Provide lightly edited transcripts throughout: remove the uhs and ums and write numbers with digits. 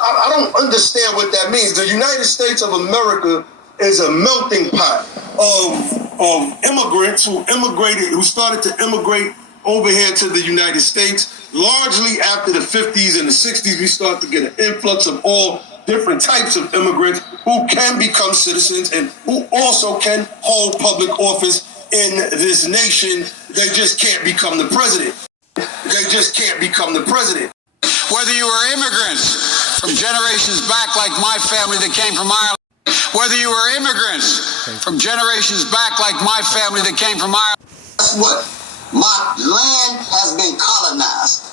I don't understand what that means. The United States of America is a melting pot of immigrants who started to immigrate over here to the United States. Largely after the 50s and the 60s, we start to get an influx of all different types of immigrants who can become citizens and who also can hold public office in this nation. They just can't become the president. They just can't become the president. Whether you were immigrants from generations back like my family that came from Ireland, whether you were immigrants from generations back like my family that came from Ireland. Guess what? My land has been colonized.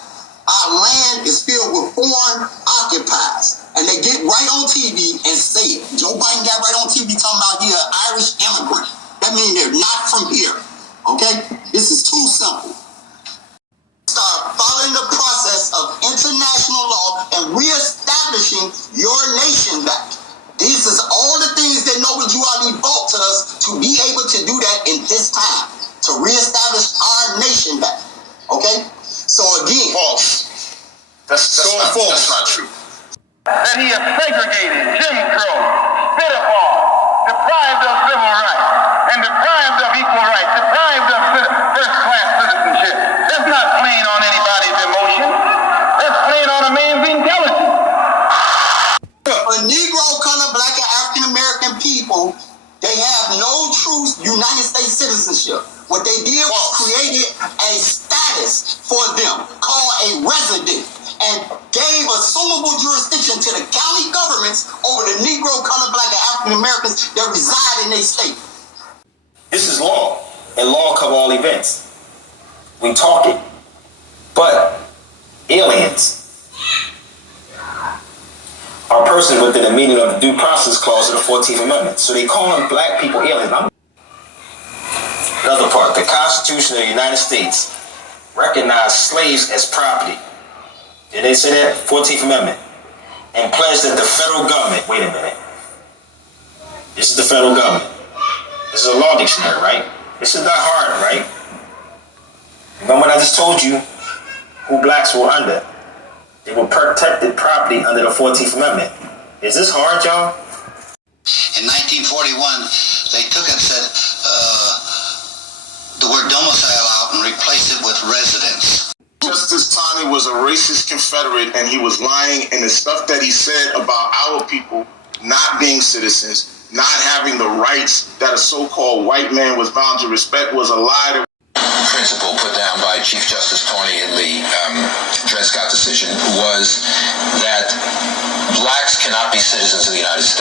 Our land is filled with foreign occupiers. And they get right on TV and say it. Joe Biden got right on TV talking about he's an Irish immigrant. That means they're not from here. Okay? This is too simple. Start following the process of international law and reestablishing your nation back. This is all the things that Noble Drew Ali brought to us to be able to do that in this time, to reestablish our nation back. Okay? So again, false. That's false. That's not true. That he has segregated, Jim Crow, spit upon, deprived of civil rights, and deprived of equal rights, deprived of first-class citizenship. That's not playing on anybody's emotion. That's playing on a man's intelligence. For Negro, color, black, and African-American people, they have no true United States citizenship. What they did was created a status for them called a resident and gave assumable jurisdiction to the county governments over the Negro, color, black, and African Americans that reside in their state. This is law, and law cover all events. We talk it, but aliens are persons within the meaning of the Due Process Clause of the 14th Amendment. So they call them black people aliens. Another part, the Constitution of the United States recognized slaves as property. Did they say that? 14th Amendment. And pledged that the federal government, wait a minute. This is the federal government. This is a law dictionary, right? This is not hard, right? Remember what I just told you? Who blacks were under? They were protected property under the 14th Amendment. Is this hard, y'all? In 1941, they took and said the word domicile out and replaced it with residence. Justice Taney was a racist Confederate, and he was lying, and the stuff that he said about our people not being citizens, not having the rights that a so-called white man was bound to respect was a lie. Principle put down by Chief Justice Taney in the Dred Scott decision was that blacks cannot be citizens of the United States.